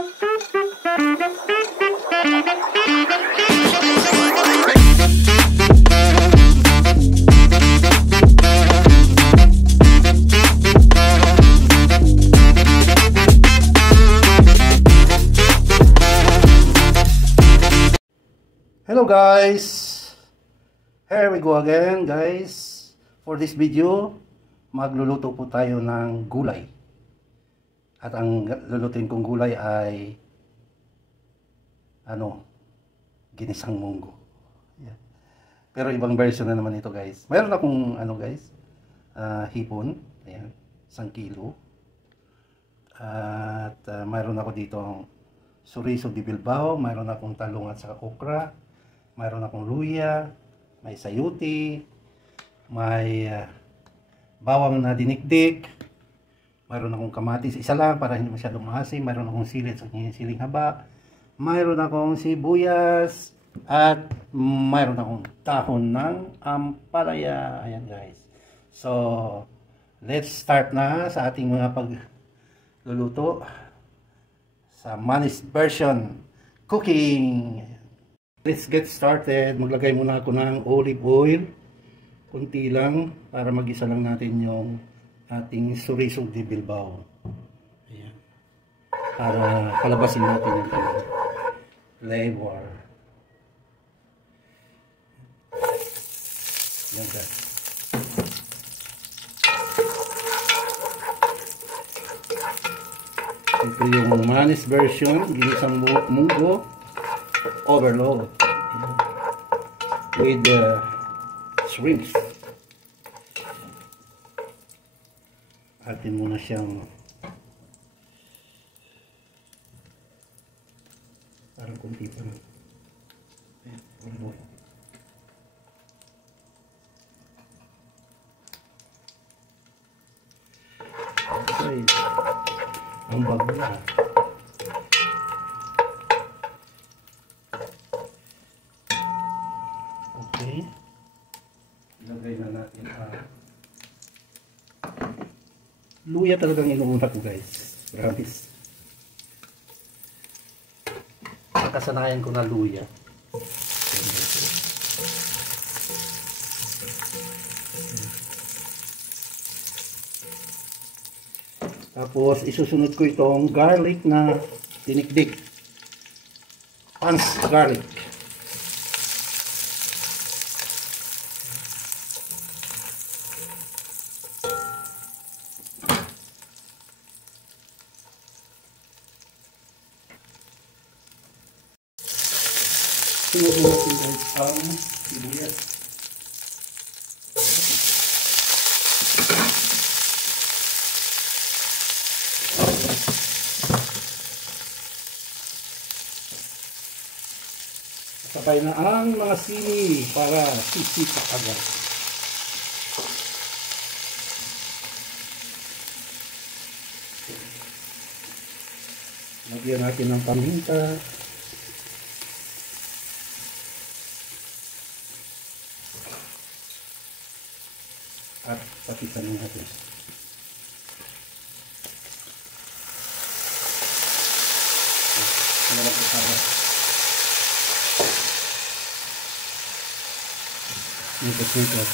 Hello guys, here we go again guys. For this video, magluluto po tayo ng gulay. At ang lulutuin kong gulay ay ginisang munggo. Yeah. Pero ibang version na naman ito guys. Mayroon akong guys, hipon, ayan, 1 kilo. At mayroon ako dito suriso di Bilbao, mayroon akong talong at saka okra. Mayroon akong luya, may sayuti, may bawang na dinikdik, mayroon akong kamatis, isa lang para hindi masyadong maasim, mayroon akong siling haba, mayroon akong sibuyas, at mayroon akong tahon ng ampalaya. Ayan guys. So, let's start na sa ating mga pagluluto sa Manny's version cooking. Let's get started. Maglagay muna ako ng olive oil. Kunti lang para mag-isa lang natin yung ating suriso di Bilbao. Ayan. Para palabasin natin yung flavor. Ayan guys. Ito yung Manny's version. Ginisang munggo. Overload with the shrimps. Atin muna siyang parang kunti pa lang. Okay, ang bago na. Okay. Ilagay na natin luya talagang inuuna ko guys. Promise. Nakasanayan ko na luya. Tapos isusunod ko itong garlic na dinikdik. Minced garlic. Sunod natin guys ang sibuyas. Sabay na ang mga sili para sisipak agad. Lagyan natin ng paminta. At patisan natin. Nipot.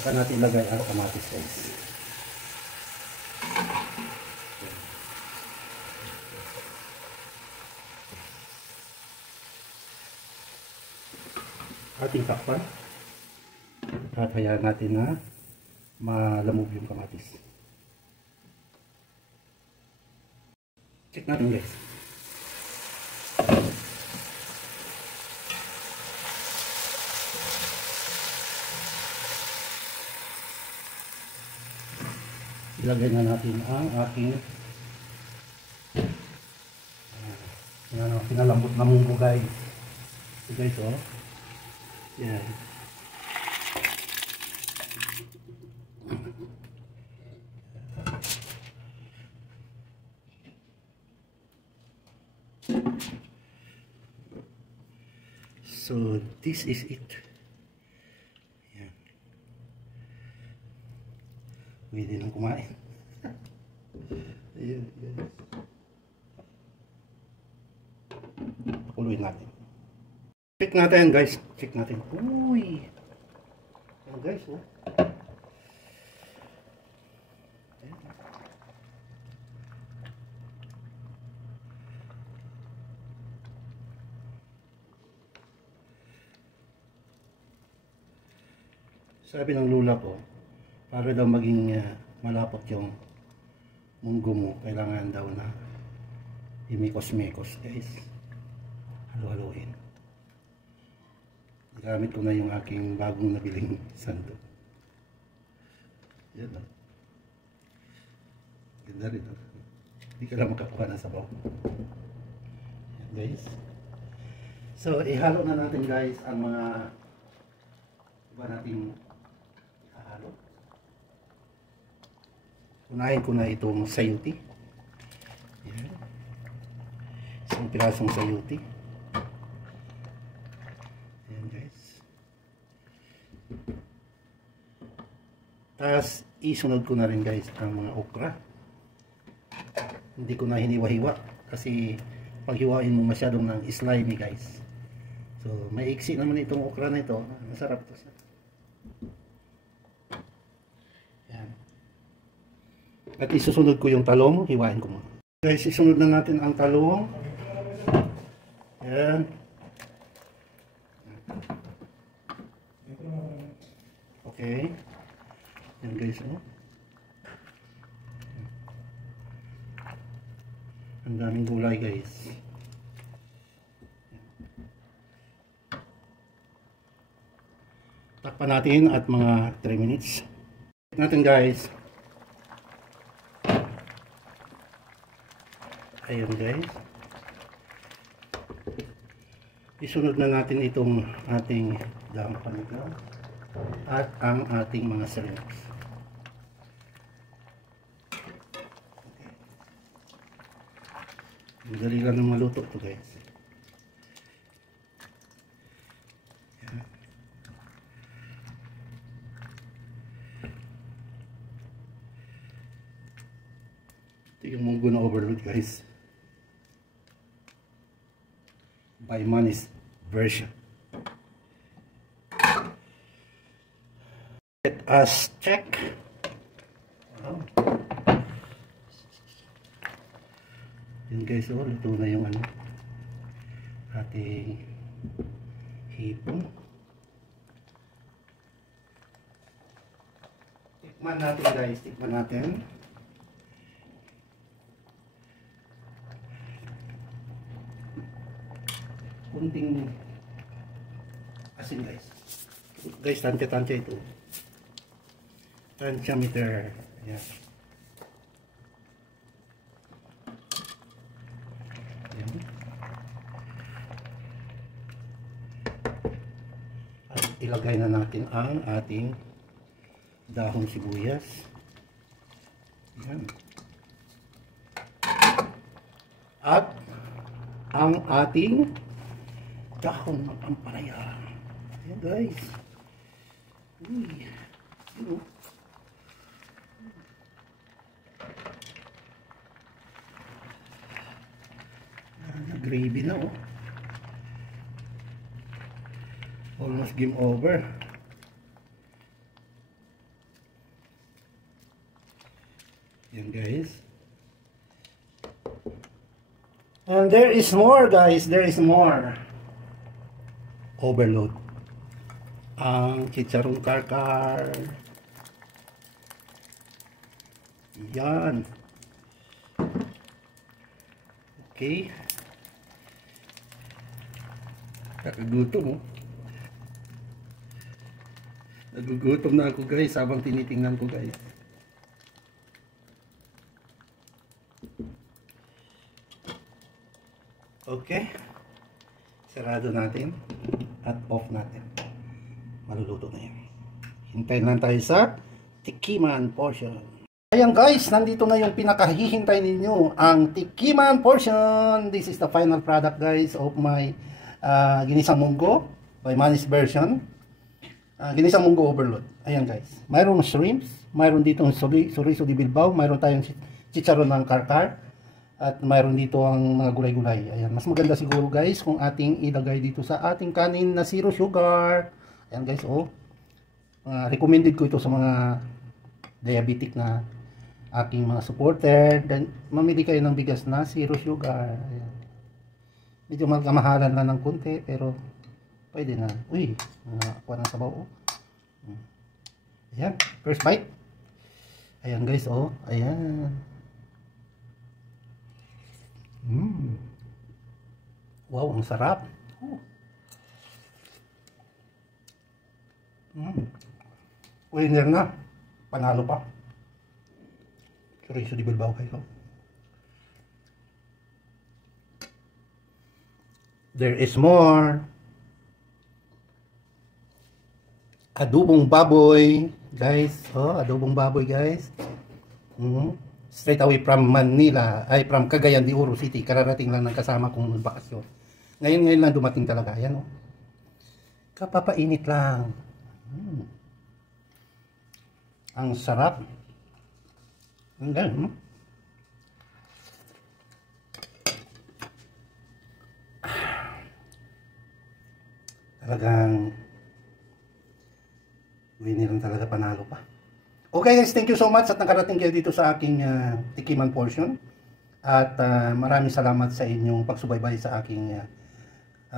Saka natin ilagay ang kamatis guys. Ating takpan at hayaan natin na malamog yung kamatis. Check natin guys. Ilagay na natin ang ating pinalambot na munggo guys. So guys, oh. Yan. So this is it. Yan. Pwede nang kumain. Ayan, guys. Pakuluin natin. Check natin guys. Check natin. Uy. Ayan guys. Oh. Ayan. Sabi ng lula ko, para daw maging malapot yung munggo mo, kailangan daw na imikos-mikos guys. Halo-haloin. Gamit ko na yung aking bagong nabiling sando. Yan o. Ganda rin o. Hindi ka lang makakuha ng sabaw. Yan guys. So ihalo na natin guys ang mga iba nating ihalo. Unahin ko na itong sayuti. Yan. Isang pirasong sayuti. Ayan guys. Tapos isunod ko na rin guys ang mga okra. Hindi ko na hiniwa-hiwa kasi pag hiwain mo masyadong ng slimy guys. So maiksi naman itong okra na ito. Masarap to. Ayan. At isusunod ko yung talong, hiwain ko muna. Guys, isunod na natin ang talong. Ayan. Okay. Ayan guys. Oh. Ang daming gulay guys. Takpan natin at mga 3 minutes. Takpan natin guys. Ayan guys. Isunod na natin itong ating daang panigang at ang ating mga shrimps. Madali lang ng maluto to guys. Ayan. Ito yung munggo na overload guys. By Manny's version. Let us check. Yun guys, oh, luto na yung ano, ating hipon. Tikman natin guys, tikman natin. Kunting asin guys. Guys, tansya-tansya ito. Tansya meter. Ayan. Ayan. At ilagay na natin ang ating dahon sibuyas. Ayan. At ang ating dahon ng ampalaya. Ayan guys. Uy. Yun o. Gravy na oh. Almost game over. Ayan guys. And there is more guys. There is more. Overload ang chicharong karkar. Yan. Okay. Kakagutom oh. Nagugutom na ako guys habang tinitingnan ko guys. Okay. Sarado natin at off natin. Maluluto na yan. Hintayin lang tayo sa tikiman portion. Ayan guys, nandito na yung pinakahihintay ninyo, ang tikiman portion. This is the final product guys of my ginisang munggo by Manny's version. ginisang munggo overload. Ayan guys. Mayroong shrimps, mayroon ditong chorizo de Bilbao, mayroon tayong chicharon ng karkar, at mayroon dito ang mga gulay-gulay. Ayan, mas maganda siguro guys kung ating ilagay dito sa ating kanin na zero sugar. Ayan guys, oh. Recommended ko ito sa mga diabetic na aking mga supporter. Dan mamili kayo ng bigas na zero sugar. Ayan. Medyo magkamahalan lang ng konti pero pwede na. Uy, nakuha ng sabaw, oh. Ayan, first bite. Ayan guys, oh. Ayan. Wow, ang sarap. Winner na. Panalo pa. Chorizo de Bilbao kayo. There is more. Adobong baboy, guys. Oh, adobong baboy, guys. Straight away from Manila, ay from Cagayan de Oro City. Kararating lang ng kasama kong bakasyon. Ngayon lang dumating talaga. Ayan, oh. Kapapainit lang. Ang sarap. Ang ganun. Talagang winner lang talaga, panalo pa. Okay guys, thank you so much at nakarating kayo dito sa aking tikiman portion. At maraming salamat sa inyong pagsubaybay sa aking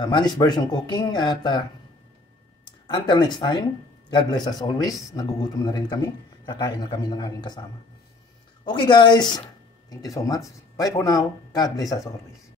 Manny's Version Cooking. At until next time, God bless us always. Nagugutom na rin kami. Kakain na kami ng aking kasama. Okay guys, thank you so much. Bye for now. God bless us always.